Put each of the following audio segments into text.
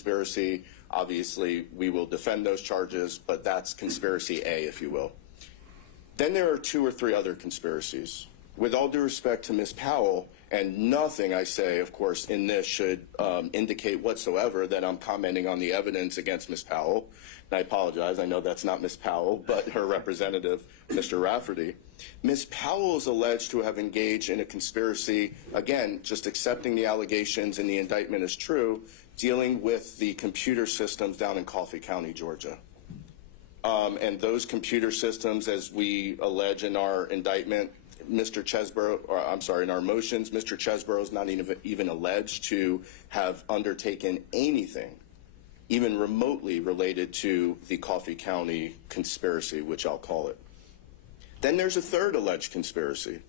conspiracy. Obviously, we will defend those charges, but that's conspiracy A, if you will. Then there are 2 or 3 other conspiracies. With all due respect to Ms. Powell, and nothing I say, of course, in this should indicate whatsoever that I'm commenting on the evidence against Ms. Powell. And I apologize, I know that's not Ms. Powell, but her representative, Mr. Rafferty. Ms. Powell is alleged to have engaged in a conspiracy, again, just accepting the allegations and the indictment is true, dealing with the computer systems down in Coffee County, Georgia. And those computer systems, as we allege in our indictment, Mr. Chesborough, or I'm sorry, in our motions, Mr. Chesborough is not even alleged to have undertaken anything, even remotely related to the Coffee County conspiracy, which I'll call it. Then there's a third alleged conspiracy.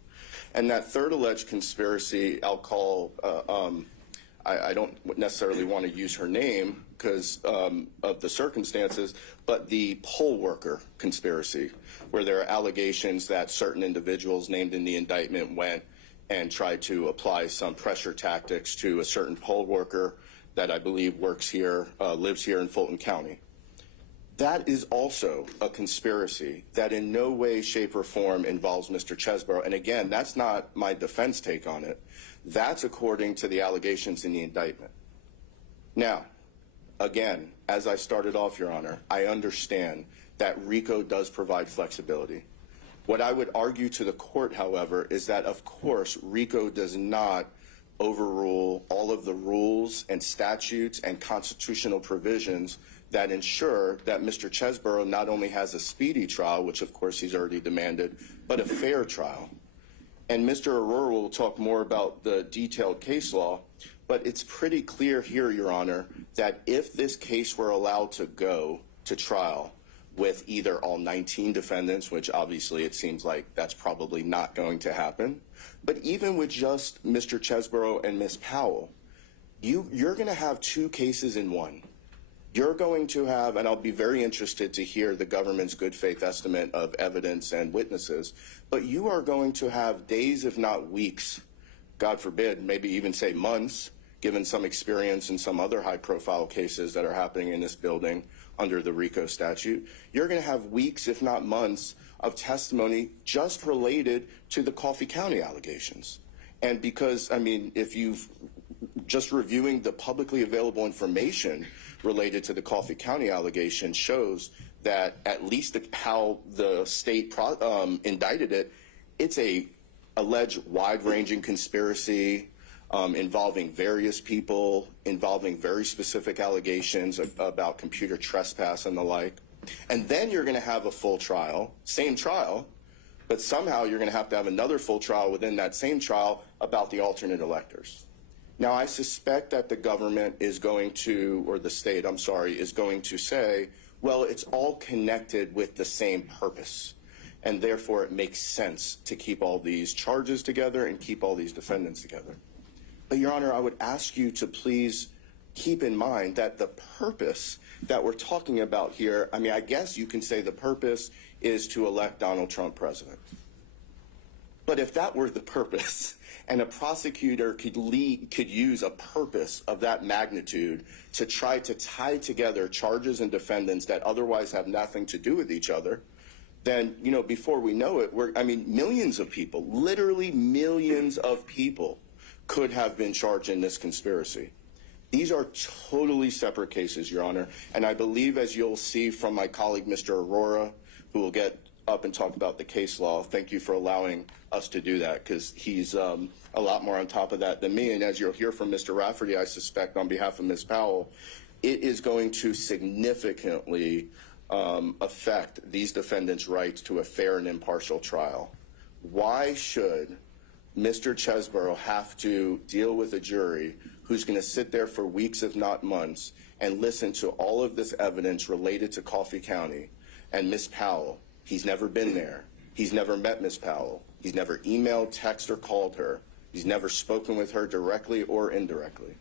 And that third alleged conspiracy I'll call, I don't necessarily want to use her name because of the circumstances, but the poll worker conspiracy, where there are allegations that certain individuals named in the indictment went and tried to apply some pressure tactics to a certain poll worker that I believe works here, lives here in Fulton County. That is also a conspiracy that in no way, shape, or form involves Mr. Chesborough. And again, that's not my defense take on it. That's according to the allegations in the indictment. Now, again, as I started off, Your Honor, I understand that RICO does provide flexibility. What I would argue to the court, however, is that, of course, RICO does not overrule all of the rules and statutes and constitutional provisions that ensure that Mr. Chesborough not only has a speedy trial, which of course he's already demanded, but a fair trial. And Mr. Aurora will talk more about the detailed case law, but it's pretty clear here, Your Honor, that if this case were allowed to go to trial with either all 19 defendants, which obviously it seems like that's probably not going to happen, but even with just Mr. Chesborough and Ms. Powell, you're going to have 2 cases in one. You're going to have, and I'll be very interested to hear the government's good faith estimate of evidence and witnesses, but you are going to have days, if not weeks, God forbid, maybe even say months, given some experience in some other high profile cases that are happening in this building under the RICO statute. You're going to have weeks, if not months, of testimony just related to the Coffee County allegations. And because, I mean, if you've just reviewing the publicly available information related to the Coffee County allegation shows that at least how the state indicted it, it's a alleged wide-ranging conspiracy involving various people, involving very specific allegations about computer trespass and the like. And then you're going to have a full trial, same trial, but somehow you're going to have another full trial within that same trial about the alternate electors. Now, I suspect that the government is going to, or the state, I'm sorry, is going to say, well, it's all connected with the same purpose, and therefore it makes sense to keep all these charges together and keep all these defendants together. But, Your Honor, I would ask you to please keep in mind that the purpose that we're talking about here, I mean, I guess you can say the purpose is to elect Donald Trump president. But if that were the purpose, and a prosecutor could use a purpose of that magnitude to try to tie together charges and defendants that otherwise have nothing to do with each other, then, you know, before we know it, millions of people, literally millions of people could have been charged in this conspiracy. These are totally separate cases, Your Honor, and I believe, as you'll see from my colleague, Mr. Aurora, who will get up and talk about the case law. Thank you for allowing us to do that, because he's a lot more on top of that than me. And as you'll hear from Mr. Rafferty, I suspect on behalf of Ms. Powell, it is going to significantly affect these defendants' rights to a fair and impartial trial. Why should Mr. Chesborough have to deal with a jury who's going to sit there for weeks, if not months, and listen to all of this evidence related to Coffee County and Ms. Powell? He's never been there. He's never met Ms. Powell. He's never emailed, texted, or called her. He's never spoken with her directly or indirectly.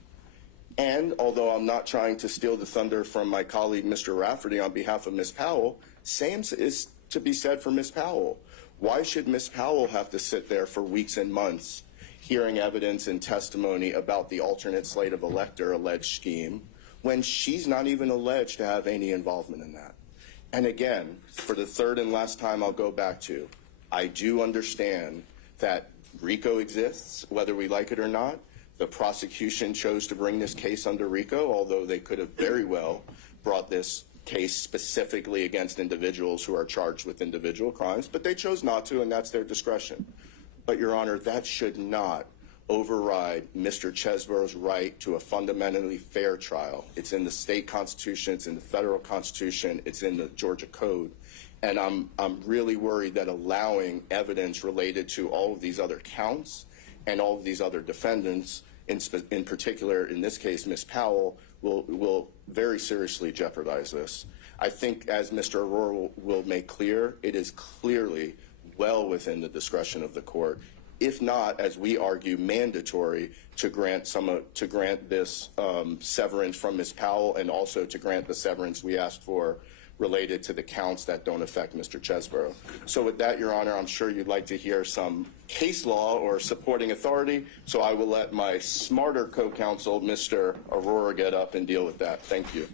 And although I'm not trying to steal the thunder from my colleague, Mr. Rafferty, on behalf of Ms. Powell, same is to be said for Ms. Powell. Why should Ms. Powell have to sit there for weeks and months, hearing evidence and testimony about the alternate slate of elector alleged scheme, when she's not even alleged to have any involvement in that. And again, for the third and last time I'll go back to, I do understand that RICO exists, whether we like it or not. The prosecution chose to bring this case under RICO, although they could have very well brought this case specifically against individuals who are charged with individual crimes, but they chose not to, and that's their discretion. But, Your Honor, that should not override Mr. Chesborough's right to a fundamentally fair trial. It's in the state constitution, it's in the federal constitution, it's in the Georgia Code. And I'm really worried that allowing evidence related to all of these other counts and all of these other defendants, in particular, in this case, Ms. Powell, will very seriously jeopardize this. I think, as Mr. Aurora will make clear, it is clearly well within the discretion of the court, if not, as we argue, mandatory to grant this severance from Ms. Powell, and also to grant the severance we asked for related to the counts that don't affect Mr. Chesborough. So with that, Your Honor, I'm sure you'd like to hear some case law or supporting authority, so I will let my smarter co-counsel, Mr. Aurora, get up and deal with that. Thank you.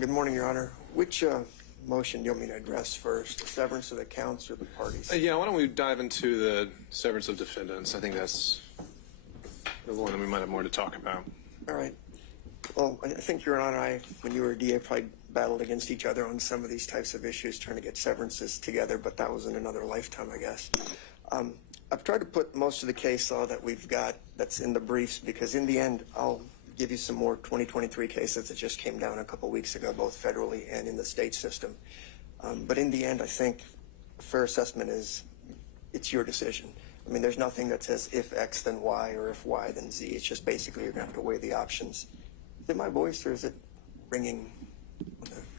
Good morning, Your Honor. Which motion do you want me to address first, the severance of the counts or the parties? Yeah, why don't we dive into the severance of defendants? I think that's the one that we might have more to talk about. All right. Well, I think, Your Honor, when you were a DA, probably battled against each other on some of these types of issues, trying to get severances together, but that was in another lifetime, I guess. I've tried to put most of the case law that we've got that's in the briefs, because in the end, I'll give you some more 2023 cases that just came down a couple weeks ago, both federally and in the state system. But in the end, I think a fair assessment is it's your decision. I mean, there's nothing that says if X then Y or if Y then Z. It's just basically you're going to have to weigh the options. Is it my voice or is it ringing?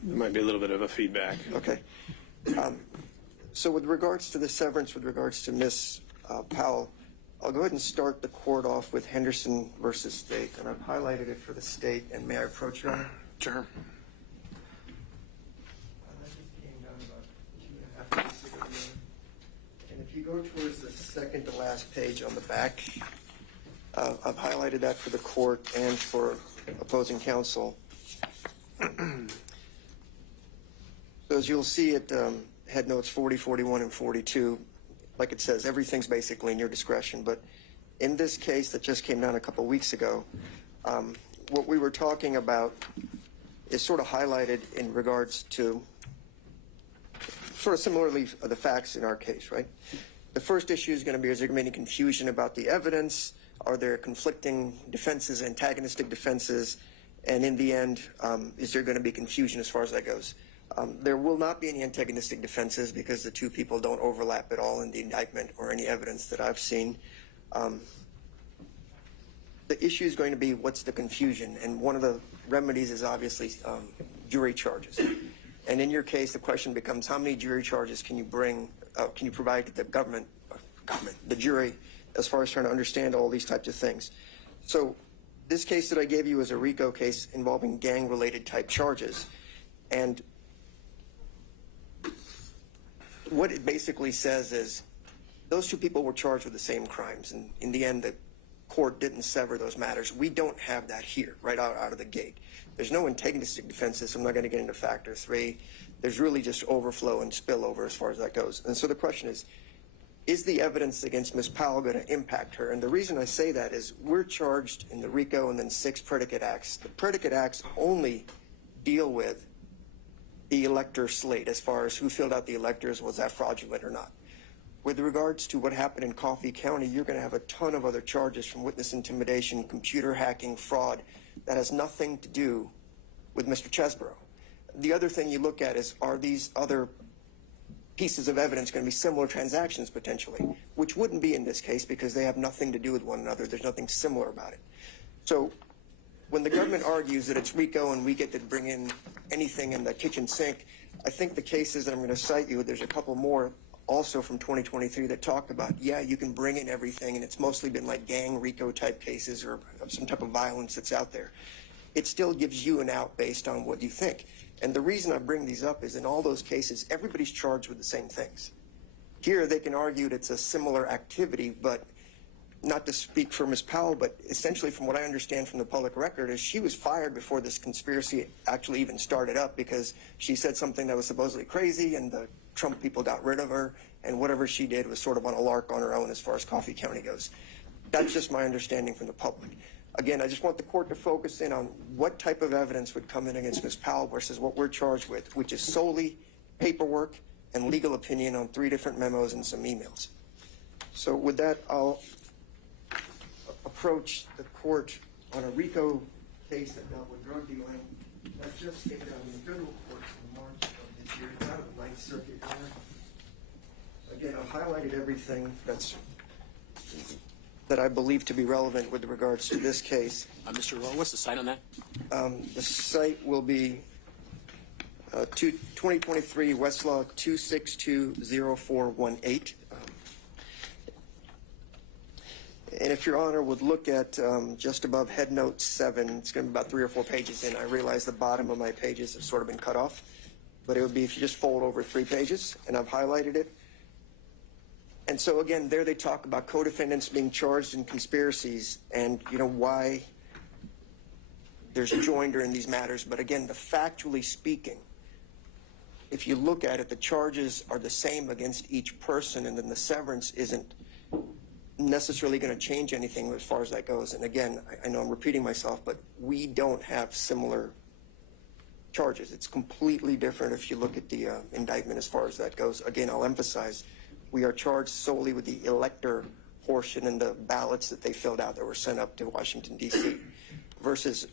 There might be a little bit of a feedback. Okay. So with regards to the severance, with regards to Ms. Powell, I'll go ahead and start the court off with Henderson versus State, and I've highlighted it for the state. And may I approach, Your Honor? Sure. That just came down about 2.5 weeks ago. And if you go towards the second to last page on the back, I've highlighted that for the court and for opposing counsel. So as you'll see at head notes 40, 41, and 42, like it says, everything's basically in your discretion. But in this case that just came down a couple weeks ago, what we were talking about is sort of highlighted in regards to sort of similarly the facts in our case, right? The first issue is going to be, is there going to be any confusion about the evidence? Are there conflicting defenses, antagonistic defenses? And in the end, is there going to be confusion as far as that goes? There will not be any antagonistic defenses because the two people don't overlap at all in the indictment or any evidence that I've seen. The issue is going to be what's the confusion, and one of the remedies is obviously jury charges. And in your case, the question becomes how many jury charges can you bring, can you provide to the government, the jury, as far as trying to understand all these types of things. So this case that I gave you is a RICO case involving gang-related type charges. And what it basically says is those two people were charged with the same crimes, and in the end the court didn't sever those matters. We don't have that here right out of the gate. There's no antagonistic defenses, so I'm not going to get into factor 3. There's really just overflow and spillover as far as that goes. And so the question is the evidence against Ms. Powell going to impact her? And the reason I say that is we're charged in the RICO and then 6 predicate acts. The predicate acts only deal with the elector slate as far as who filled out the electors, was that fraudulent or not. With regards to what happened in Coffee County, you're going to have a ton of other charges from witness intimidation, computer hacking, fraud, that has nothing to do with Mr. Chesborough. The other thing you look at is, are these other pieces of evidence going to be similar transactions potentially, which wouldn't be in this case because they have nothing to do with one another. There's nothing similar about it. So when the government argues that it's RICO and we get to bring in anything in the kitchen sink, I think the cases that I'm going to cite you, there's a couple more also from 2023 that talk about, yeah, you can bring in everything, and it's mostly been like gang RICO type cases or some type of violence that's out there. It still gives you an out based on what you think. And the reason I bring these up is in all those cases, everybody's charged with the same things. Here, they can argue that it's a similar activity, but not to speak for Ms. Powell, but essentially from what I understand from the public record is she was fired before this conspiracy actually even started up because she said something that was supposedly crazy and the Trump people got rid of her, and whatever she did was sort of on a lark on her own as far as Coffee County goes. That's just my understanding from the public. Again, I just want the court to focus in on what type of evidence would come in against Ms. Powell versus what we're charged with, which is solely paperwork and legal opinion on 3 different memos and some emails. So with that, I'll approach the court on a RICO case that dealt with drug dealing that just came down in the federal courts in March of this year. It's out of the 9th Circuit. Again, I've highlighted everything that I believe to be relevant with regards to this case. Mr. Rowe, what's the site on that? The site will be 2023 Westlaw 2620418. And if Your Honor would look at just above head note 7, it's going to be about 3 or 4 pages in. I realize the bottom of my pages have sort of been cut off, but it would be if you just fold over 3 pages, and I've highlighted it. And so again, there they talk about co-defendants being charged in conspiracies and, you know, why there's a joinder in these matters. But again, factually speaking, if you look at it, the charges are the same against each person, and then the severance isn't necessarily going to change anything as far as that goes. And again, I know I'm repeating myself, but we don't have similar charges. It's completely different if you look at the indictment as far as that goes. Again, I'll emphasize, we are charged solely with the elector portion and the ballots that they filled out that were sent up to Washington, D.C. versus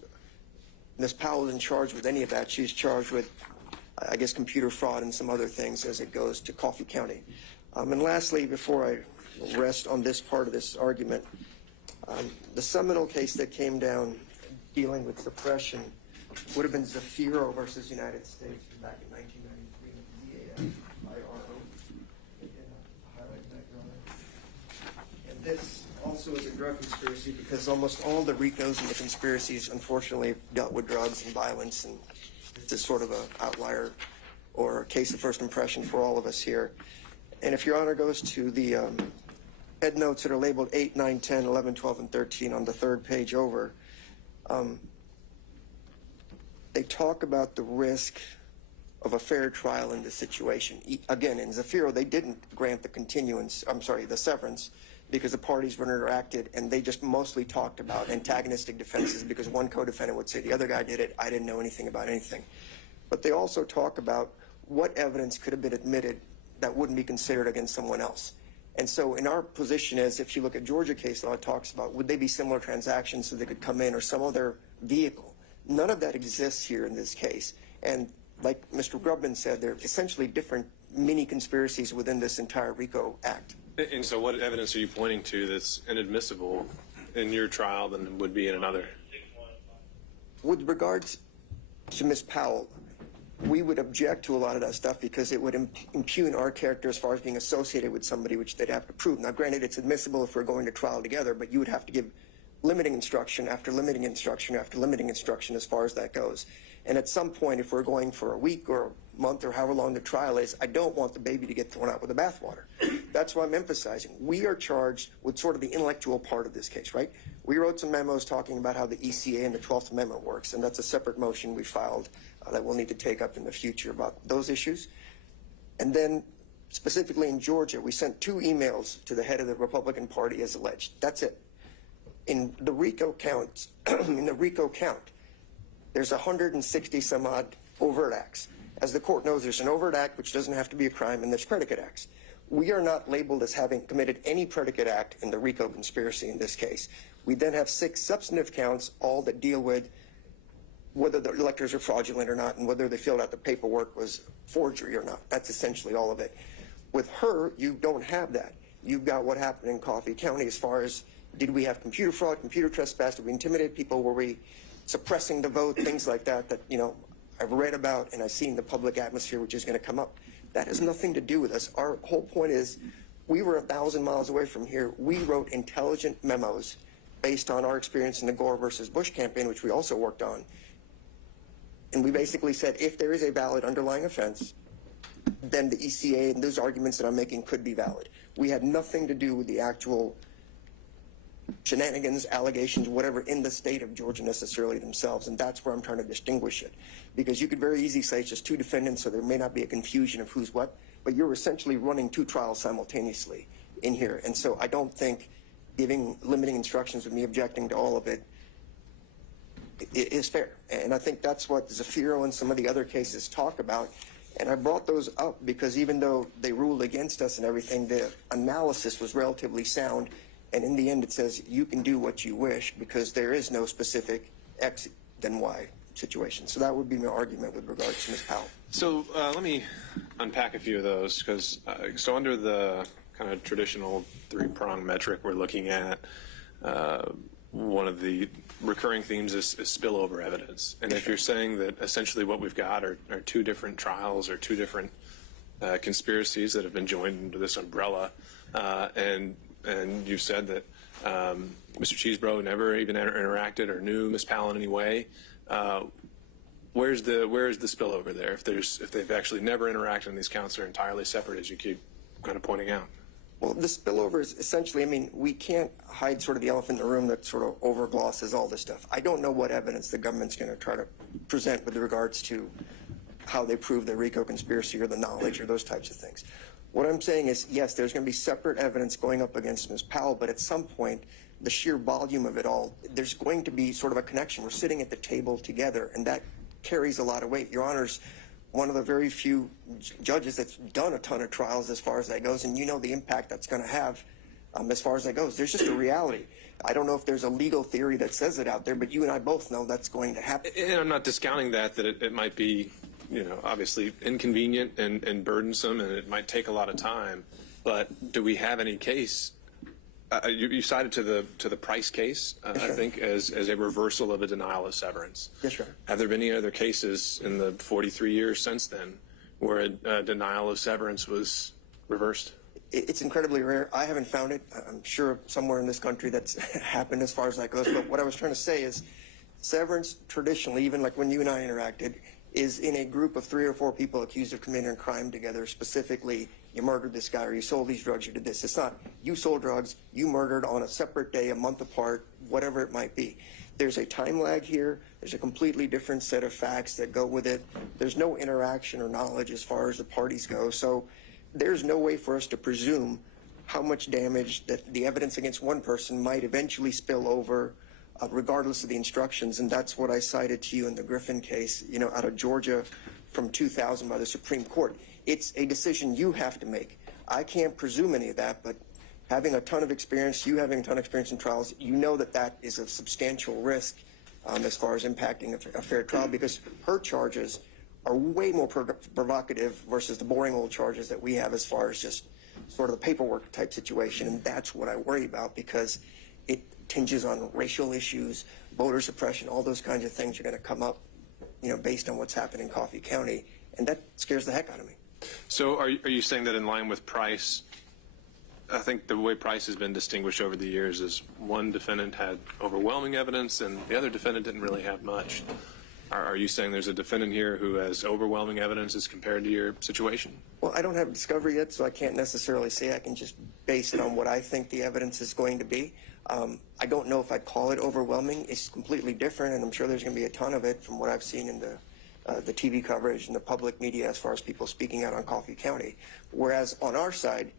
Ms. Powell isn't charged with any of that. She's charged with, I guess, computer fraud and some other things as it goes to Coffee County. And lastly, before I rest on this part of this argument, the seminal case that came down dealing with suppression would have been Zafiro versus United States back in 1993, ZAFIRO. Highlight that, Your Honor. And this also is a drug conspiracy because almost all the RICOs and the conspiracies, unfortunately, dealt with drugs and violence, and this is sort of an outlier or a case of first impression for all of us here. And if Your Honor goes to the head notes that are labeled 8, 9, 10, 11, 12, and 13 on the 3rd page over, they talk about the risk of a fair trial in this situation. Again, in Zafiro, they didn't grant the the severance, because the parties were interacted, and they just mostly talked about antagonistic defenses because one co-defendant would say the other guy did it, I didn't know anything about anything. But they also talk about what evidence could have been admitted that wouldn't be considered against someone else. And so in our position is, if you look at Georgia case law, it talks about would they be similar transactions so they could come in or some other vehicle. None of that exists here in this case. And like Mr. Grubman said, they're essentially different mini conspiracies within this entire RICO Act. And so what evidence are you pointing to that's inadmissible in your trial than would be in another? With regards to Ms. Powell, we would object to a lot of that stuff because it would impugn our character as far as being associated with somebody, which they'd have to prove. Now, granted, it's admissible if we're going to trial together, but you would have to give limiting instruction after limiting instruction after limiting instruction as far as that goes. And at some point, if we're going for a week or a month or however long the trial is, I don't want the baby to get thrown out with the bathwater. That's why I'm emphasizing. We are charged with sort of the intellectual part of this case, right? We wrote some memos talking about how the ECA and the 12th Amendment works, and that's a separate motion we filed that we'll need to take up in the future about those issues. And then specifically in Georgia, we sent 2 emails to the head of the Republican Party as alleged. That's it. In the RICO count, there's 160 some odd overt acts. As the court knows, there's an overt act, which doesn't have to be a crime, and there's predicate acts. We are not labeled as having committed any predicate act in the RICO conspiracy in this case. We then have 6 substantive counts, all that deal with whether the electors are fraudulent or not and whether they filled out the paperwork was forgery or not. That's essentially all of it. With her, you don't have that. You've got what happened in Coffee County as far as did we have computer fraud, computer trespass, did we intimidate people, were we suppressing the vote, things like that, you know, I've read about and I've seen the public atmosphere which is going to come up. That has nothing to do with us. Our whole point is we were 1,000 miles away from here. We wrote intelligent memos based on our experience in the Gore versus Bush campaign, which we also worked on. And we basically said if there is a valid underlying offense, then the ECA and those arguments that I'm making could be valid. We had nothing to do with the actual shenanigans, allegations, whatever, in the state of Georgia necessarily themselves, and that's where I'm trying to distinguish it. Because you could very easily say it's just two defendants, so there may not be a confusion of who's what, but you're essentially running two trials simultaneously in here. And so I don't think giving limiting instructions with me objecting to all of it is fair. And I think that's what Zafiro and some of the other cases talk about. And I brought those up because even though they ruled against us and everything, the analysis was relatively sound. And in the end, it says you can do what you wish because there is no specific X then Y situation. So that would be my argument with regards to Ms. Powell. So let me unpack a few of those because so under the kind of traditional three-prong metric we're looking at, one of the recurring themes is spillover evidence. And if you're saying that essentially what we've got are two different trials or two different conspiracies that have been joined under this umbrella, and you've said that Mr. Cheesebro never even interacted or knew Ms. Powell in any way, where's the spillover there? If they've actually never interacted and these counts are entirely separate, as you keep kind of pointing out. Well, the spillover is essentially, I mean, we can't hide sort of the elephant in the room that sort of overglosses all this stuff. I don't know what evidence the government's going to try to present with regards to how they prove the RICO conspiracy or the knowledge or those types of things. What I'm saying is, yes, there's going to be separate evidence going up against Ms. Powell, but at some point, the sheer volume of it all, there's going to be sort of a connection. We're sitting at the table together, and that carries a lot of weight. Your Honor's one of the very few judges that's done a ton of trials as far as that goes, and you know the impact that's going to have as far as that goes. There's just a reality. I don't know if there's a legal theory that says it out there, but you and I both know that's going to happen. And I'm not discounting that it might be, you know, obviously inconvenient and burdensome, and it might take a lot of time. But do we have any case? You cited to the Price case, Yes, I think, as a reversal of a denial of severance. Yes, sir. Have there been any other cases in the 43 years since then where a denial of severance was reversed? It's incredibly rare. I haven't found it. I'm sure somewhere in this country that's happened as far as that goes. But what I was trying to say is severance traditionally, even like when you and I interacted, is in a group of 3 or 4 people accused of committing a crime together, specifically you murdered this guy or you sold these drugs, you did this. It's not you sold drugs, you murdered on a separate day, a month apart, whatever it might be. There's a time lag here. There's a completely different set of facts that go with it. There's no interaction or knowledge as far as the parties go. So there's no way for us to presume how much damage that the evidence against one person might eventually spill over regardless of the instructions. And that's what I cited to you in the Griffin case, you know, out of Georgia from 2000 by the Supreme Court. It's a decision you have to make. I can't presume any of that, but having a ton of experience, you having a ton of experience in trials, you know that that is a substantial risk as far as impacting a fair trial, because her charges are way more provocative versus the boring old charges that we have as far as just sort of the paperwork type situation. And that's what I worry about, because it tinges on racial issues, voter suppression, all those kinds of things are going to come up, you know, based on what's happened in Coffee County. And that scares the heck out of me. So are you saying that in line with Price, I think the way Price has been distinguished over the years is one defendant had overwhelming evidence and the other defendant didn't really have much. Are you saying there's a defendant here who has overwhelming evidence as compared to your situation? Well, I don't have discovery yet, so I can't necessarily say. I can just base it on what I think the evidence is going to be. I don't know if I'd call it overwhelming. It's completely different, and I'm sure there's going to be a ton of it from what I've seen in the TV coverage and the public media as far as people speaking out on Coffee County. Whereas on our side,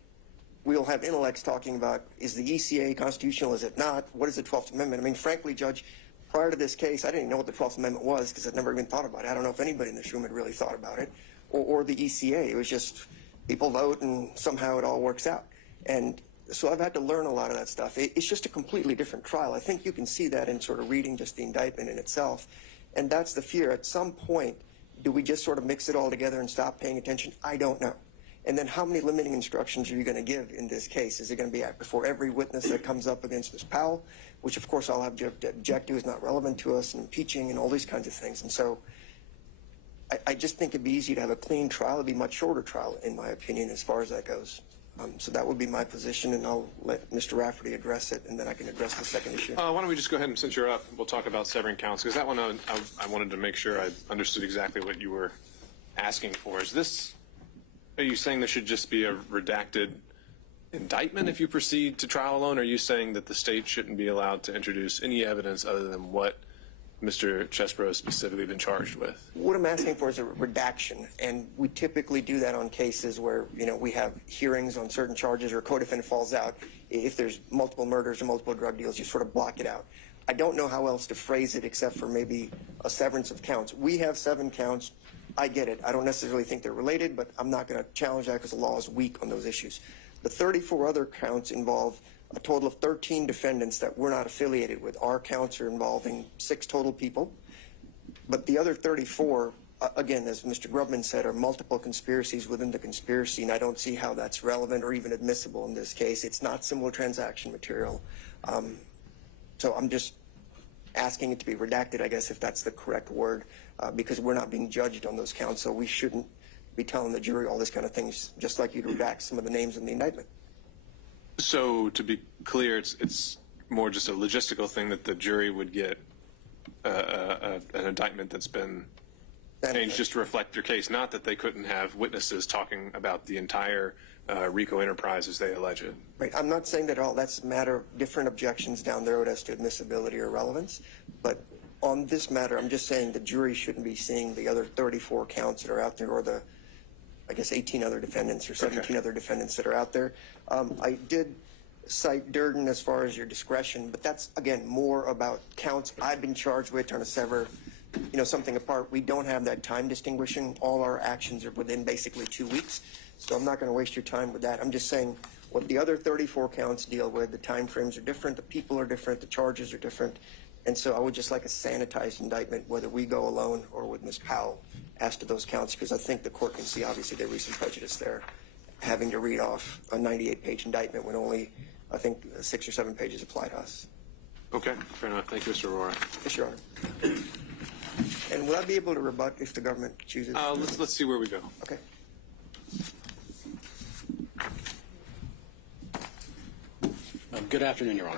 we'll have intellects talking about, is the ECA constitutional, is it not? What is the 12th Amendment? I mean, frankly, Judge, prior to this case, I didn't even know what the 12th Amendment was because I'd never even thought about it. I don't know if anybody in this room had really thought about it, or the ECA. It was just people vote and somehow it all works out. And so I've had to learn a lot of that stuff. It's just a completely different trial. I think you can see that in sort of reading just the indictment in itself. And that's the fear. At some point, do we just sort of mix it all together and stop paying attention? I don't know. And then how many limiting instructions are you going to give in this case? Is it going to be before every witness that comes up against Ms. Powell, which of course I'll have to object to, is not relevant to us, and impeaching and all these kinds of things. And so I just think it'd be easy to have a clean trial. It'd be a much shorter trial, in my opinion, as far as that goes. So that would be my position, and I'll let Mr. Rafferty address it, and then I can address the second issue. Why don't we just go ahead and, since you're up, we'll talk about severing counts, because that one I wanted to make sure I understood exactly what you were asking for. Is this Are you saying there should just be a redacted indictment if you proceed to trial alone? Or are you saying that the state shouldn't be allowed to introduce any evidence other than what Mr. Chesbrough has specifically been charged with? What I'm asking for is a redaction, and we typically do that on cases where, you know, we have hearings on certain charges or a co-defendant falls out. If there's multiple murders or multiple drug deals, you sort of block it out. I don't know how else to phrase it except for maybe a severance of counts. We have 7 counts. I get it. I don't necessarily think they're related, but I'm not going to challenge that because the law is weak on those issues. The 34 other counts involve a total of 13 defendants that we're not affiliated with. Our counts are involving 6 total people. But the other 34, again, as Mr. Grubman said, are multiple conspiracies within the conspiracy, and I don't see how that's relevant or even admissible in this case. It's not similar transaction material. So I'm just asking it to be redacted, I guess, if that's the correct word, because we're not being judged on those counts, so we shouldn't be telling the jury all this kind of things, just like you'd redact some of the names in the indictment. So to be clear, it's more just a logistical thing that the jury would get an indictment that's been changed just to reflect their case, not that they couldn't have witnesses talking about the entire RICO enterprise as they allege it. Right. I'm not saying that all that's a matter of different objections down the road as to admissibility or relevance, but on this matter, I'm just saying the jury shouldn't be seeing the other 34 counts that are out there, or the, I guess, 18 other defendants or 17 other defendants that are out there. I did cite Durden as far as your discretion, but that's, again, more about counts I've been charged with, trying to sever, you know, something apart. We don't have that time distinguishing. All our actions are within basically 2 weeks, so I'm not going to waste your time with that. I'm just saying what the other 34 counts deal with, the time frames are different, the people are different, the charges are different, and so I would just like a sanitized indictment, whether we go alone or with Ms. Powell, as to those counts, because I think the court can see, obviously, there was some prejudice there, having to read off a 98-page indictment when only, I think, 6 or 7 pages apply to us. Okay, fair enough. Thank you, Mr. Aurora. Yes, Your Honor. And will I be able to rebut if the government chooses? Let's see where we go. Okay. Good afternoon, Your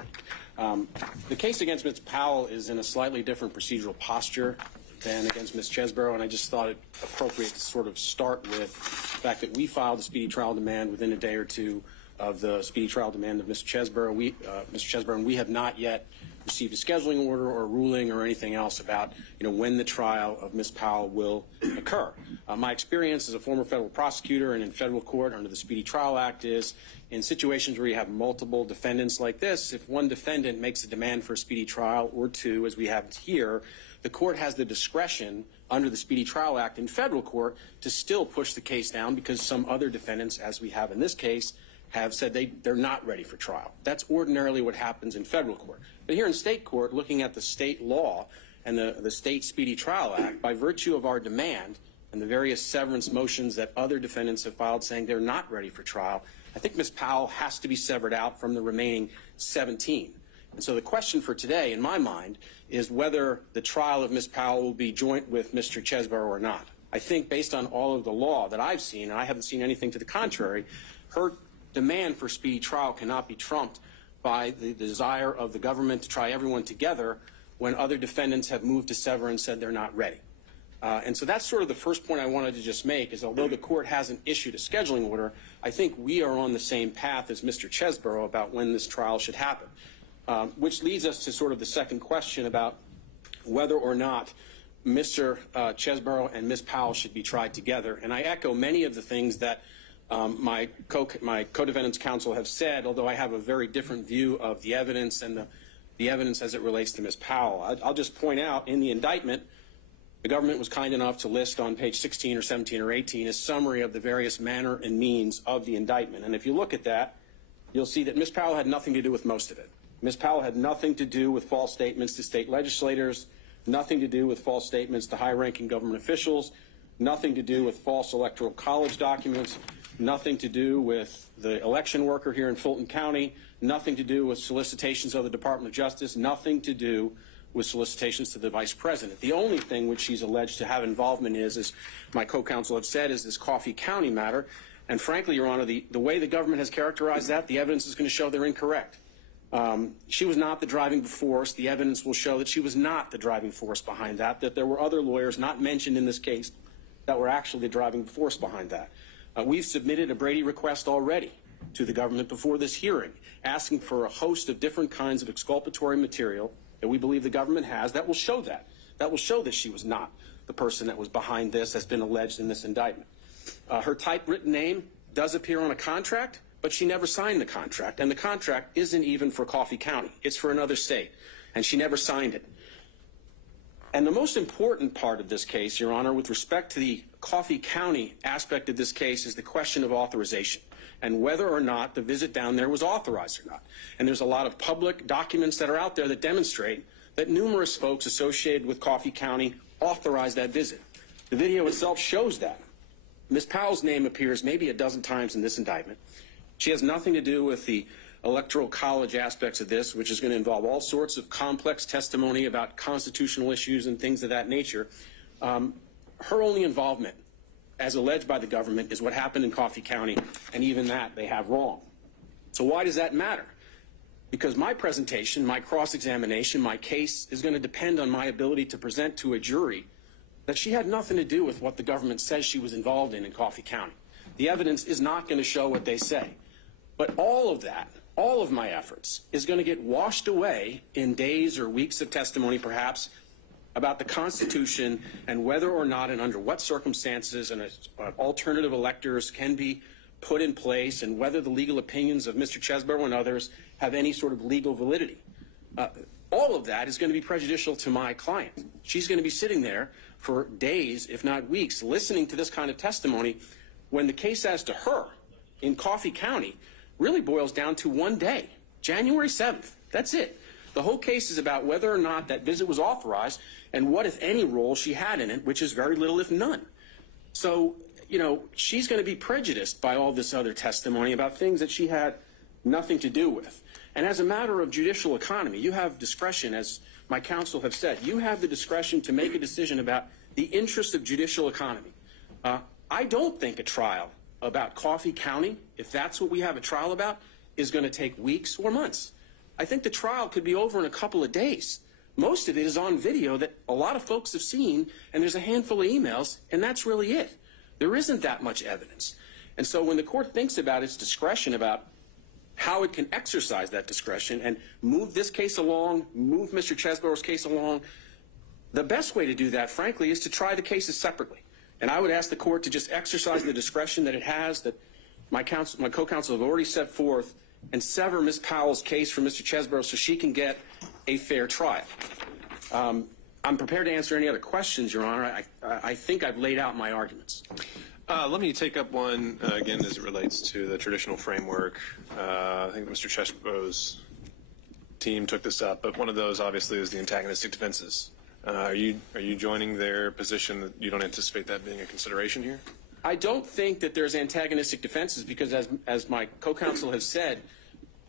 Honor. The case against Ms. Powell is in a slightly different procedural posture than against Ms. Chesbrough, and I just thought it appropriate to sort of start with the fact that we filed a speedy trial demand within a day or two of the speedy trial demand of Mr. Chesbrough. Mr. Chesbrough, and we have not yet received a scheduling order or ruling or anything else about, you know, when the trial of Ms. Powell will occur. My experience as a former federal prosecutor and in federal court under the Speedy Trial Act is in situations where you have multiple defendants like this, if one defendant makes a demand for a speedy trial or two, as we have here, the court has the discretion under the Speedy Trial Act in federal court to still push the case down because some other defendants, as we have in this case, have said they're not ready for trial. That's ordinarily what happens in federal court. But here in state court, looking at the state law and the state Speedy Trial Act, by virtue of our demand and the various severance motions that other defendants have filed saying they're not ready for trial, I think Ms. Powell has to be severed out from the remaining 17. And so the question for today, in my mind, is whether the trial of Ms. Powell will be joint with Mr. Chesbrough or not. I think based on all of the law that I've seen, and I haven't seen anything to the contrary, her demand for speedy trial cannot be trumped by the desire of the government to try everyone together when other defendants have moved to sever and said they're not ready. And so that's sort of the first point I wanted to just make is although the court hasn't issued a scheduling order, I think we are on the same path as Mr. Chesbrough about when this trial should happen, which leads us to sort of the second question about whether or not Mr. Chesbrough and Ms. Powell should be tried together. And I echo many of the things that my co-defendants counsel have said, although I have a very different view of the evidence and the evidence as it relates to Ms. Powell. I'll just point out in the indictment, the government was kind enough to list on page 16 or 17 or 18 a summary of the various manner and means of the indictment. And if you look at that, you'll see that Ms. Powell had nothing to do with most of it. Ms. Powell had nothing to do with false statements to state legislators, nothing to do with false statements to high-ranking government officials, nothing to do with false electoral college documents, nothing to do with the election worker here in Fulton County, nothing to do with solicitations of the Department of Justice, nothing to do with solicitations to the vice president. The only thing which she's alleged to have involvement is, as my co-counsel have said, is this Coffee County matter. And frankly, Your Honor, the way the government has characterized that, the evidence is going to show they're incorrect. She was not the driving force. The evidence will show that she was not the driving force behind that there were other lawyers not mentioned in this case that were actually the driving force behind that. We've submitted a Brady request already to the government before this hearing, asking for a host of different kinds of exculpatory material that we believe the government has that will show that. That will show that she was not the person that was behind this, has been alleged in this indictment. Her typewritten name does appear on a contract, but she never signed the contract, and the contract isn't even for Coffee County. It's for another state, and she never signed it. And the most important part of this case, Your Honor, with respect to the Coffee County aspect of this case, is the question of authorization and whether or not the visit down there was authorized or not. And there's a lot of public documents that are out there that demonstrate that numerous folks associated with Coffee County authorized that visit. The video itself shows that. Ms. Powell's name appears maybe a dozen times in this indictment. She has nothing to do with the electoral college aspects of this, which is going to involve all sorts of complex testimony about constitutional issues and things of that nature. Her only involvement, as alleged by the government, is what happened in Coffee County, and even that they have wrong. So why does that matter? Because my presentation, my cross-examination, my case is going to depend on my ability to present to a jury that she had nothing to do with what the government says she was involved in Coffee County. The evidence is not going to show what they say. But all of that, all of my efforts, is going to get washed away in days or weeks of testimony, perhaps, about the Constitution and whether or not and under what circumstances alternative electors can be put in place, and whether the legal opinions of Mr. Chesborough and others have any sort of legal validity. All of that is going to be prejudicial to my client. She's going to be sitting there for days, if not weeks, listening to this kind of testimony when the case as to her in Coffee County really boils down to one day, January 7th. That's it. The whole case is about whether or not that visit was authorized and what, if any, role she had in it, which is very little, if none. So, you know, she's going to be prejudiced by all this other testimony about things that she had nothing to do with. And as a matter of judicial economy, you have discretion, as my counsel have said. You have the discretion to make a decision about the interests of judicial economy. I don't think a trial about Coffee County, if that's what we have a trial about, is going to take weeks or months. I think the trial could be over in a couple of days. Most of it is on video that a lot of folks have seen, and there's a handful of emails, and that's really it. There isn't that much evidence. And so when the court thinks about its discretion, about how it can exercise that discretion and move this case along, move Mr. Chesborough's case along, the best way to do that, frankly, is to try the cases separately. And I would ask the court to just exercise the discretion that it has, that my co-counsel have already set forth, and sever Ms. Powell's case for Mr. Chesborough so she can get a fair trial. I'm prepared to answer any other questions, Your Honor. I think I've laid out my arguments. Let me take up one, again, as it relates to the traditional framework. I think Mr. Chesborough's team took this up, but one of those, obviously, is the antagonistic defenses. Are you joining their position that you don't anticipate that being a consideration here? I don't think that there's antagonistic defenses because, as my co-counsel has said,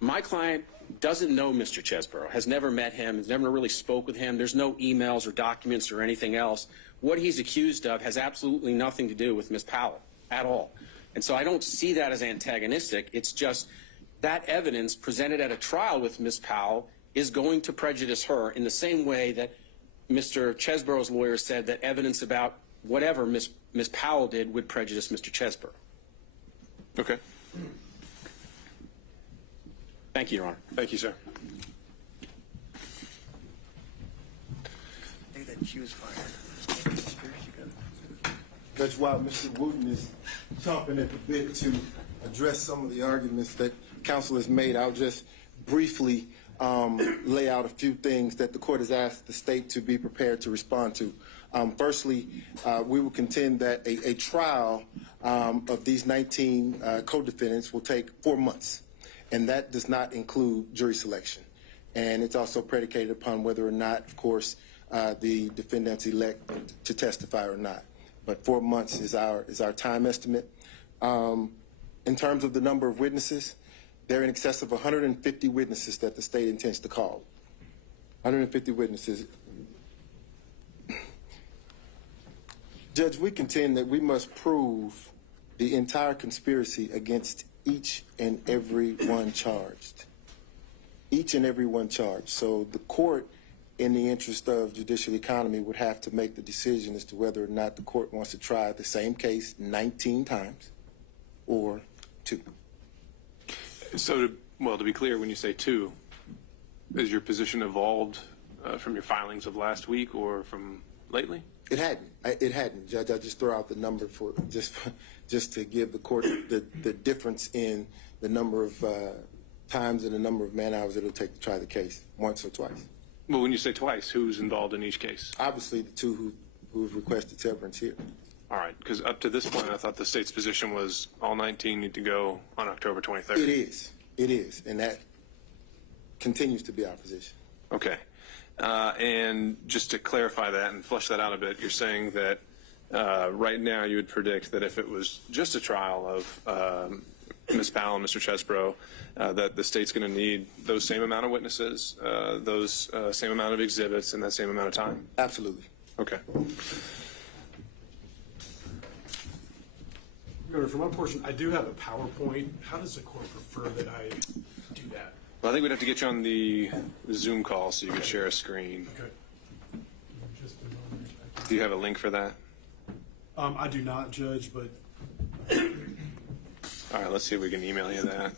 my client doesn't know Mr. Chesborough, has never met him, has never really spoke with him. There's no emails or documents or anything else. What he's accused of has absolutely nothing to do with Ms. Powell at all. And so I don't see that as antagonistic. It's just that evidence presented at a trial with Ms. Powell is going to prejudice her in the same way that Mr. Chesborough's lawyer said that evidence about whatever Ms. Powell did would prejudice Mr. Chesborough. Okay. Thank you, Your Honor. Thank you, sir. She was fired. That's why Mr. Wooten is chomping at the bit to address some of the arguments that counsel has made. I'll just briefly lay out a few things that the court has asked the state to be prepared to respond to. Firstly, we will contend that a trial of these 19 co-defendants will take 4 months, and that does not include jury selection. And it's also predicated upon whether or not, of course, the defendants elect to testify or not. But 4 months is our time estimate. In terms of the number of witnesses, there are in excess of 150 witnesses that the state intends to call. 150 witnesses. Judge, we contend that we must prove the entire conspiracy against each and every one charged. Each and every one charged. So the court, in the interest of judicial economy, would have to make the decision as to whether or not the court wants to try the same case 19 times or 2. So, to be clear, when you say 2, is your position evolved from your filings of last week or from lately? It hadn't. It hadn't, Judge. I just throw out the number for just to give the court the difference in the number of times and the number of man hours it'll take to try the case, once or twice. Well, when you say twice, who's involved in each case? Obviously, the 2 who've requested severance here. All right, because up to this point, I thought the state's position was all 19 need to go on October 23rd. It is, and that continues to be our position. Okay. And just to clarify that and flesh that out a bit, you're saying that right now you would predict that if it was just a trial of Ms. Powell and Mr. Chesbro, that the state's going to need those same amount of witnesses, those same amount of exhibits, and that same amount of time? Absolutely. Okay. Remember, for my portion, I do have a PowerPoint. How does the court prefer that I do that? Well, I think we'd have to get you on the Zoom call so you could share a screen. Okay. Just a moment. Do you have a link for that? I do not, Judge, but All right, let's see if we can email you that.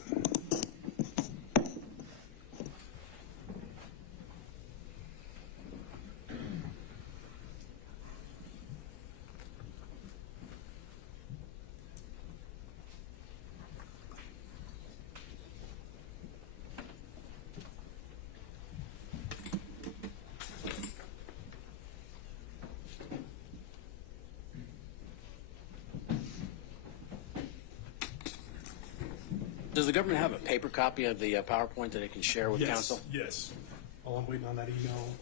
Does the government have a paper copy of the PowerPoint that it can share with yes, counsel? yes. While I'm waiting on that email.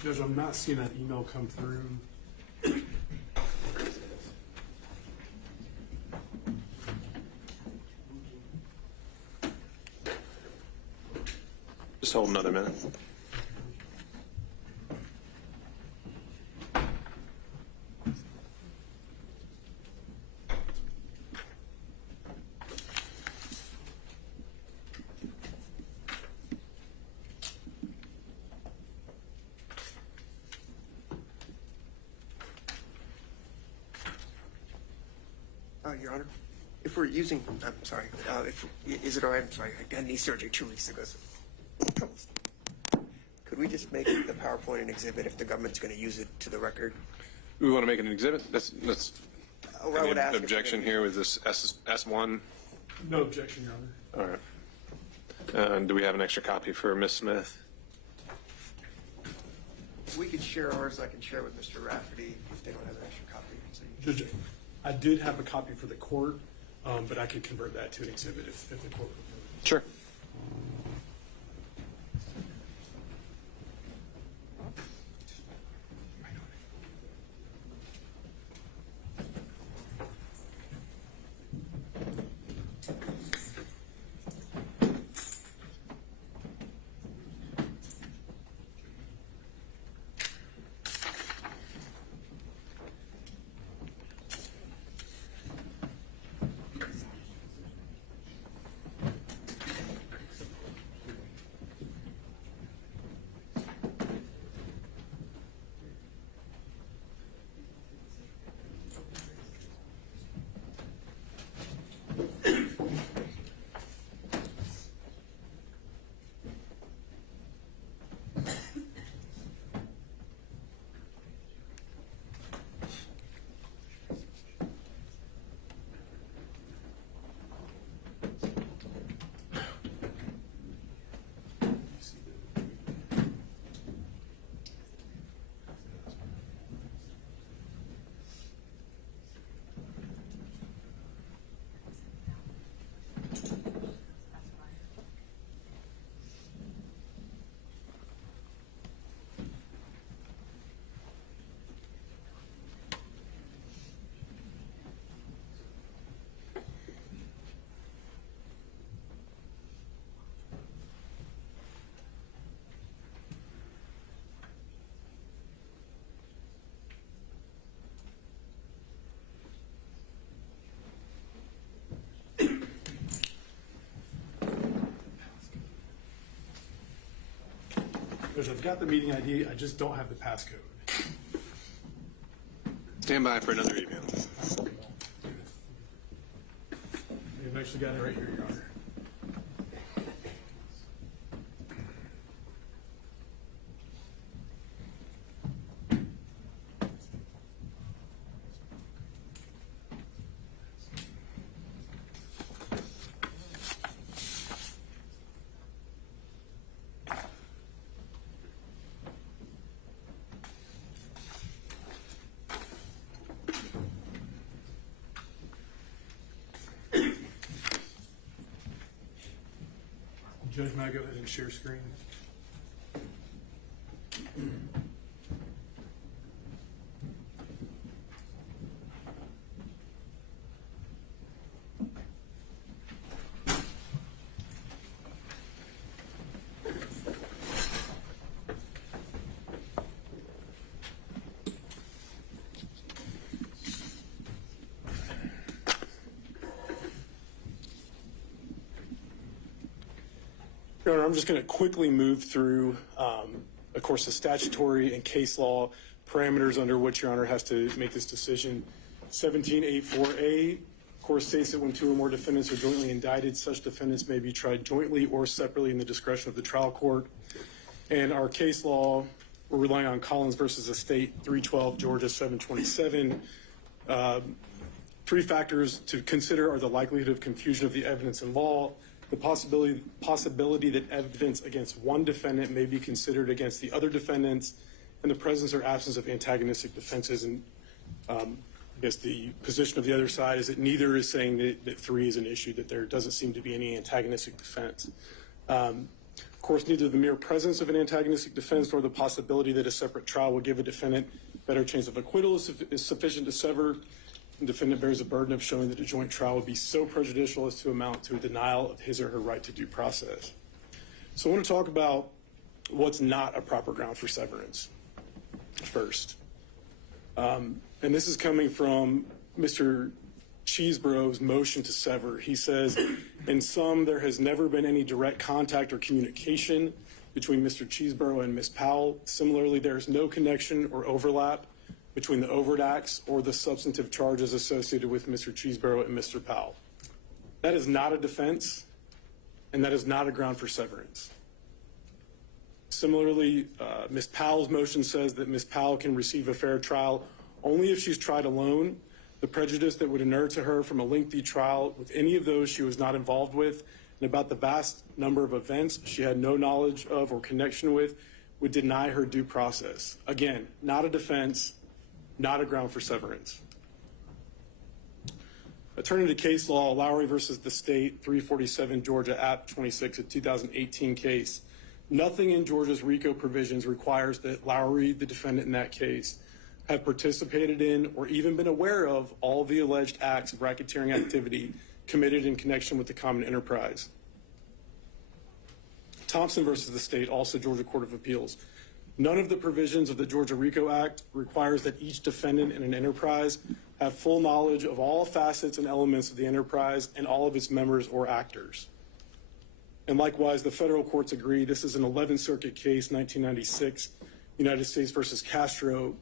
Judge, I'm not seeing that email come through. Just hold another minute. Your Honor, if we're using, I'm sorry, is it all right? I'm sorry, I had knee surgery 2 weeks ago. So. Could we just make the PowerPoint an exhibit if the government's going to use it to the record? We want to make it an exhibit? That's I would ask objection here with this S1? No objection, Your Honor. All right. Do we have an extra copy for Ms. Smith? We could share ours. I can share with Mr. Rafferty if they don't have an extra copy. Judge, I did have a copy for the court, but I could convert that to an exhibit if the court prefers. Sure. Judge, I've got the meeting ID, I just don't have the passcode. Stand by for another email. I've actually got it right here, Your Honor. Judge, may I go ahead and share screen? Your Honor, I'm just going to quickly move through, of course, the statutory and case law parameters under which Your Honor has to make this decision. 1784A, of course, states that when two or more defendants are jointly indicted, such defendants may be tried jointly or separately in the discretion of the trial court. And our case law, we're relying on Collins versus Estate, 312 Georgia 727. Three factors to consider are the likelihood of confusion of the evidence in law, the possibility that evidence against one defendant may be considered against the other defendants, and the presence or absence of antagonistic defenses. And I guess the position of the other side is that neither is saying that three is an issue, that there doesn't seem to be any antagonistic defense. Of course, neither the mere presence of an antagonistic defense nor the possibility that a separate trial will give a defendant better chance of acquittal is sufficient to sever. The defendant bears the burden of showing that a joint trial would be so prejudicial as to amount to a denial of his or her right to due process. So I want to talk about what's not a proper ground for severance first. And this is coming from Mr. Cheeseborough's motion to sever. He says, in sum, there has never been any direct contact or communication between Mr. Cheeseborough and Ms. Powell. Similarly, there is no connection or overlap between the overt acts or the substantive charges associated with Mr. Cheeseborough and Mr. Powell. That is not a defense, and that is not a ground for severance. Similarly, Ms. Powell's motion says that Ms. Powell can receive a fair trial only if she's tried alone. The prejudice that would inure to her from a lengthy trial with any of those she was not involved with, and about the vast number of events she had no knowledge of or connection with, would deny her due process. Again, not a defense, not a ground for severance. Turning to case law, Lowry versus the State, 347 Georgia App 26, a 2018 case. Nothing in Georgia's RICO provisions requires that Lowry, the defendant in that case, have participated in or even been aware of all the alleged acts of racketeering activity committed in connection with the common enterprise. Thompson versus the State, also Georgia Court of Appeals. None of the provisions of the Georgia RICO Act requires that each defendant in an enterprise have full knowledge of all facets and elements of the enterprise and all of its members or actors. And likewise, the federal courts agree. This is an 11th Circuit case, 1996, United States versus Castro.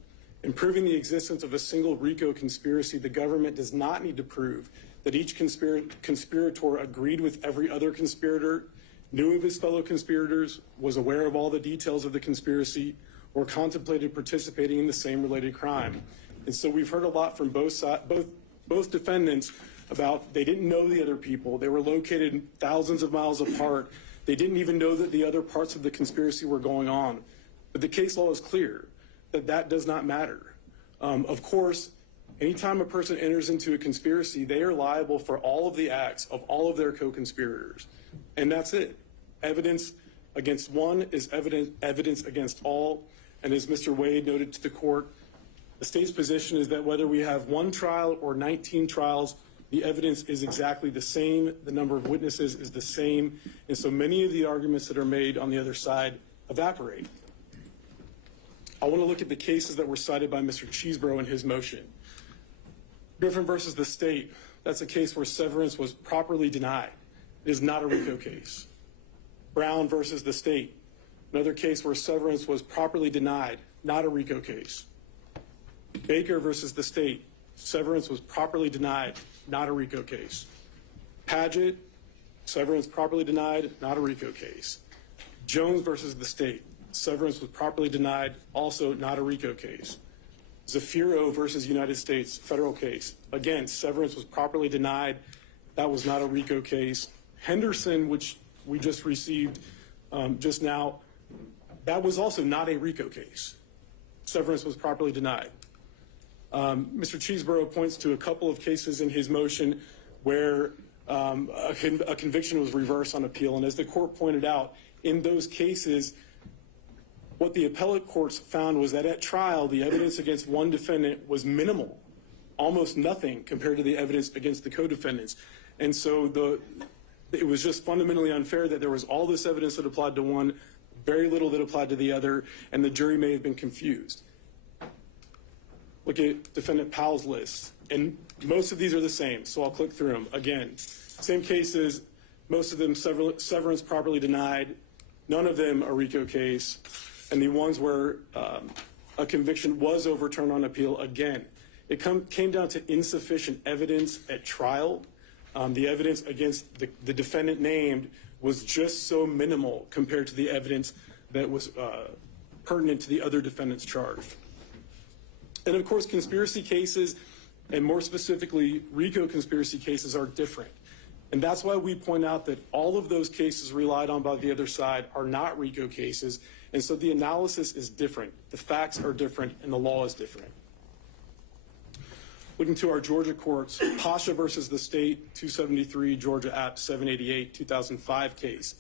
In proving the existence of a single RICO conspiracy, the government does not need to prove that each conspirator agreed with every other conspirator, knew of his fellow conspirators, was aware of all the details of the conspiracy, or contemplated participating in the same related crime. And so we've heard a lot from both defendants about they didn't know the other people. They were located thousands of miles apart. They didn't even know that the other parts of the conspiracy were going on. But the case law is clear that that does not matter. Of course, anytime a person enters into a conspiracy, they are liable for all of the acts of all of their co-conspirators. And that's it. Evidence against one is evidence against all. And as Mr. Wade noted to the court, the state's position is that whether we have one trial or 19 trials, the evidence is exactly the same. The number of witnesses is the same. And so many of the arguments that are made on the other side evaporate. I want to look at the cases that were cited by Mr. Cheeseborough in his motion. Griffin versus the State, that's a case where severance was properly denied. It is not a RICO case. Brown versus the State, another case where severance was properly denied, not a RICO case. Baker versus the state, severance was properly denied, not a RICO case. Padgett, severance properly denied, not a RICO case. Jones versus the state, severance was properly denied, also not a RICO case. Zafiro versus United States, federal case, again, severance was properly denied, that was not a RICO case. Henderson, which we just received just now, that was also not a RICO case. Severance was properly denied. Mr. Cheeseborough points to a couple of cases in his motion where a conviction was reversed on appeal. And as the court pointed out, in those cases, what the appellate courts found was that at trial, the evidence against one defendant was minimal, almost nothing compared to the evidence against the co-defendants. And so it was just fundamentally unfair that there was all this evidence that applied to one, very little that applied to the other, and the jury may have been confused. Look at Defendant Powell's list, and most of these are the same, so I'll click through them. Again, same cases, most of them severance properly denied, none of them a RICO case, and the ones where a conviction was overturned on appeal, again, it came down to insufficient evidence at trial. The evidence against the defendant named was just so minimal compared to the evidence that was pertinent to the other defendants charged. And of course, conspiracy cases, and more specifically, RICO conspiracy cases, are different. And that's why we point out that all of those cases relied on by the other side are not RICO cases. And so the analysis is different. The facts are different, and the law is different. Looking to our Georgia courts, Pasha versus the state, 273, Georgia App 788, 2005 case.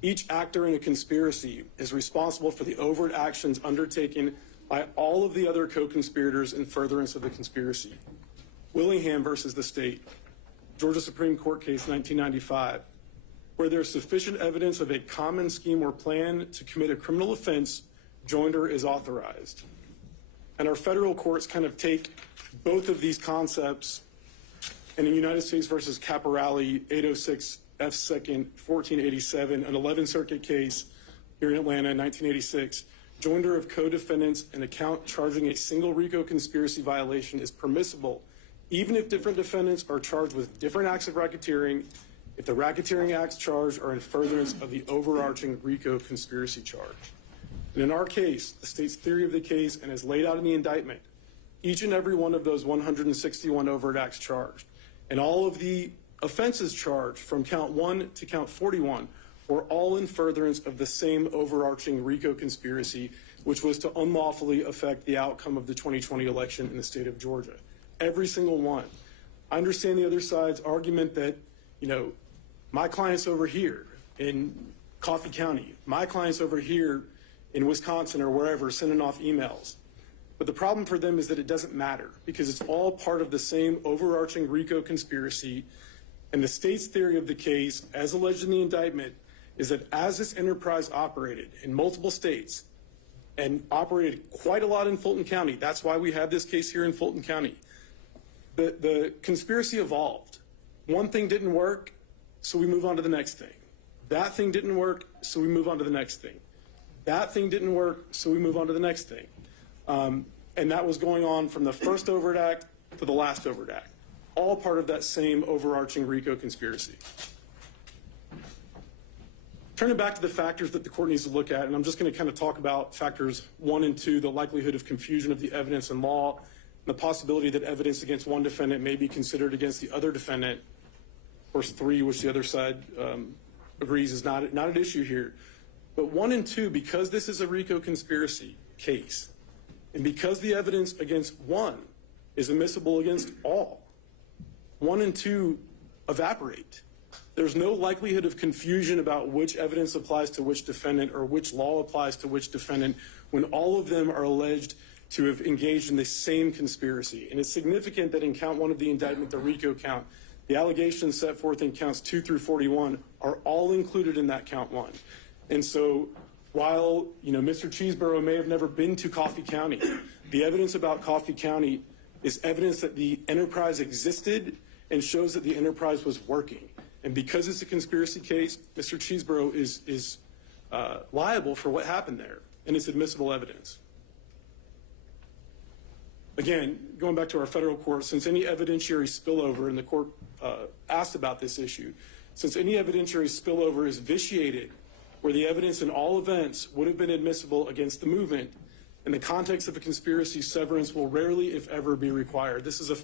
Each actor in a conspiracy is responsible for the overt actions undertaken by all of the other co-conspirators in furtherance of the conspiracy. Willingham versus the state, Georgia Supreme Court case 1995, where there's sufficient evidence of a common scheme or plan to commit a criminal offense, joinder is authorized. And our federal courts kind of take both of these concepts, and in United States versus Caporali, 806 F. 2nd, 1487, an 11th Circuit case here in Atlanta, 1986, joinder of co-defendants in a count charging a single RICO conspiracy violation is permissible, even if different defendants are charged with different acts of racketeering, if the racketeering acts charged are in furtherance of the overarching RICO conspiracy charge. And in our case, the state's theory of the case, and as laid out in the indictment, each and every one of those 161 overt acts charged, and all of the offenses charged from count 1 to count 41 were all in furtherance of the same overarching RICO conspiracy, which was to unlawfully affect the outcome of the 2020 election in the state of Georgia. Every single one. I understand the other side's argument that, my client's over here in Coffee County, my client's over here in Wisconsin or wherever sending off emails. But the problem for them is that it doesn't matter because it's all part of the same overarching RICO conspiracy. And the state's theory of the case, as alleged in the indictment, is that as this enterprise operated in multiple states and operated quite a lot in Fulton County, that's why we have this case here in Fulton County, the conspiracy evolved. One thing didn't work, so we move on to the next thing. That thing didn't work, so we move on to the next thing. That thing didn't work, so we move on to the next thing. And that was going on from the first overt act to the last overt act, all part of that same overarching RICO conspiracy. Turning back to the factors that the court needs to look at, and I'm just going to kind of talk about factors 1 and 2, the likelihood of confusion of the evidence in law, and the possibility that evidence against one defendant may be considered against the other defendant. Of course, 3, which the other side agrees is not an issue here. But 1 and 2, because this is a RICO conspiracy case, and because the evidence against one is admissible against all, 1 and 2 evaporate. There's no likelihood of confusion about which evidence applies to which defendant or which law applies to which defendant when all of them are alleged to have engaged in the same conspiracy. And it's significant that in count 1 of the indictment, the RICO count, the allegations set forth in counts 2 through 41 are all included in that count 1. And so while, Mr. Cheeseborough may have never been to Coffee County, the evidence about Coffee County is evidence that the enterprise existed and shows that the enterprise was working. And because it's a conspiracy case, Mr. Cheeseborough is liable for what happened there, and it's admissible evidence. Again, going back to our federal court, since any evidentiary spillover, and the court asked about this issue, since any evidentiary spillover is vitiated where the evidence in all events would have been admissible against the movement, in the context of a conspiracy, severance will rarely, if ever, be required. This is a